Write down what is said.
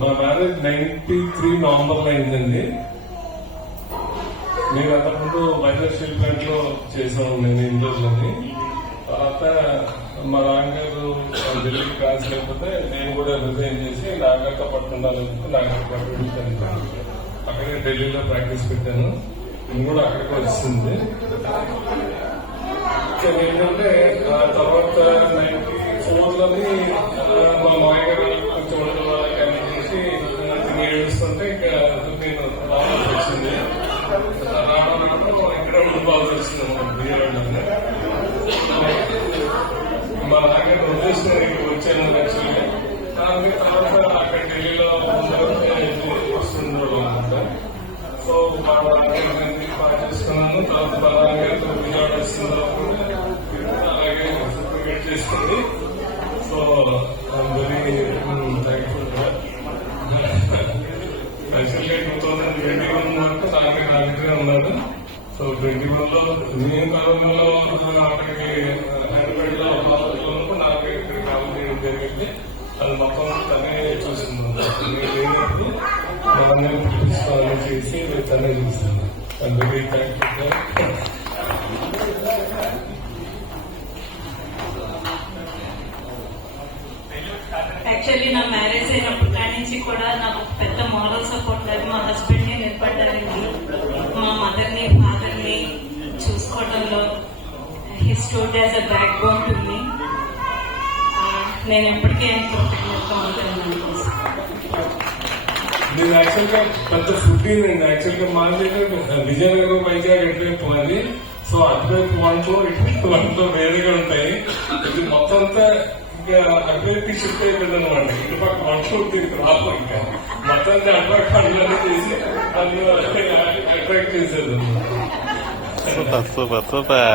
మా మ్యారేజ్ 93 నవంబర్లో అయిందండి. నేను అంతకుముందు వైజాగ్ స్టీల్ ప్లాంట్ లో చేసాను నేను ఇన్ని రోజులని. తర్వాత మా నాన్నగారు ఢిల్లీకి ట్రాన్స్ఫర్ అయిపోతే నేను కూడా రిజైన్ చేసి నాగర్తో పట్టుకుండాలని నాగర్ పట్టుకుంటాను. అక్కడే ఢిల్లీలో ప్రాక్టీస్ పెట్టాను. నేను కూడా అక్కడికి వచ్చింది. ఏంటంటే ఆ తర్వాత 94లోని మా మామయ్య గారు కొంచెం వాళ్ళకి చేసి ఏడుస్తుంటే ఇంకా నేను రావాల్సి వచ్చింది. రావడం ఇక్కడ ఉండిపోవాల్సి వచ్చింది బియ్యంలోనే. మా నాన్నగారు ఉద్దేశం వచ్చాను యాక్చువల్గా. దాని తర్వాత అక్కడ ఢిల్లీలో వస్తుండడం అనమాట. సో మా నాన్నగారిని బాగా చేసుకున్నాను. తర్వాత మా నాన్నగారితో విజయవాడ వస్తుందో అలాగే సర్టిఫికేట్ చేసుకుంది. So I'm very thankful. యాక్చువల్గా 2021 వరకు నాన్నగారు నా దగ్గరే ఉన్నారు. సో 21లో నేను కరోనాలో అక్కడికి హైదరాబాద్ లో ఉన్నప్పుడు నాకు ఇక్కడికి రావడం జరిగింది. అది మొత్తం తనే చూసింది. నేను పిలిపించుకోవాలని చేసి తనే చూసింది. Very thankful. యాక్చువల్లీ నా మ్యారేజ్ అయినప్పటి నుంచి కూడా నాకు పెద్ద మోరల్ సపోర్ట్ లేదు. మా హస్బెండ్ ని నిలబడడానికి, మా మదర్ ని ఫాదర్ ని చూసుకోవడంలో he stood as a backbone to me. నేను ఎప్పటికీ ఎంతో కృతజ్ఞతగా ఉంటాను దానికోసం. నేను యాక్చువల్గా పెద్ద ఫుడ్ అండి. యాక్చువల్గా మా దగ్గర విజయనగరం వైజాగ్ ఎటువైపు అది. సో అటువైపు వంటలో వేరేగా ఉంటాయి. ఇది మొత్తం అంతా ఇంకా అటువైపు షిఫ్ట్ అయిపోయింది అనమాట. ఇటు పక్క వంటలు దీనికి రాదు. ఇంకా మొత్తం అంతా అటుపక్క వంటలన్నీ చేసి అట్రాక్ట్ చేసేది. Super super super.